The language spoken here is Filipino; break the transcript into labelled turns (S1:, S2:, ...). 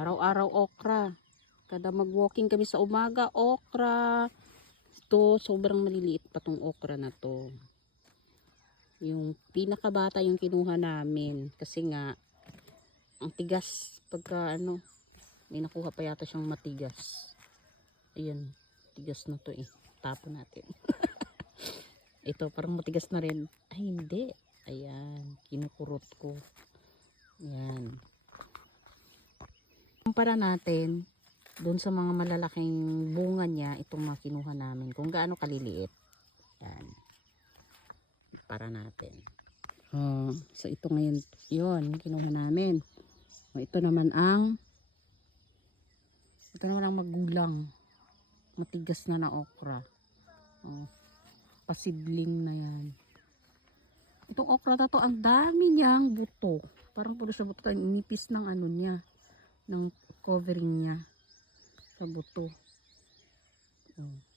S1: Araw-araw okra. Kada mag-walking kami sa umaga, okra. Ito, sobrang maliliit pa tong okra na to. Yung pinakabata yung kinuha namin. Kasi nga, ang tigas pagka ano, may nakuha pa yata siyang matigas. Ayan, tigas na to eh. Tapo natin. Ito, parang matigas na rin. Ay, hindi. Ayan, kinukurot ko. Ayan. Kumpara natin, doon sa mga malalaking bunga niya, itong mga kinuha namin. Kung gaano kaliliit. Ayan. Para natin. Oh, so ito ngayon, yon kinuha namin. O, ito naman ang ito naman ang magulang. Matigas na na okra. Oh, pasidling na yan. Itong okra na to, ang dami niyang buto. Parang puro siya buto. Nipis ng ano niya. Ng covering niya. Sa buto. Oh.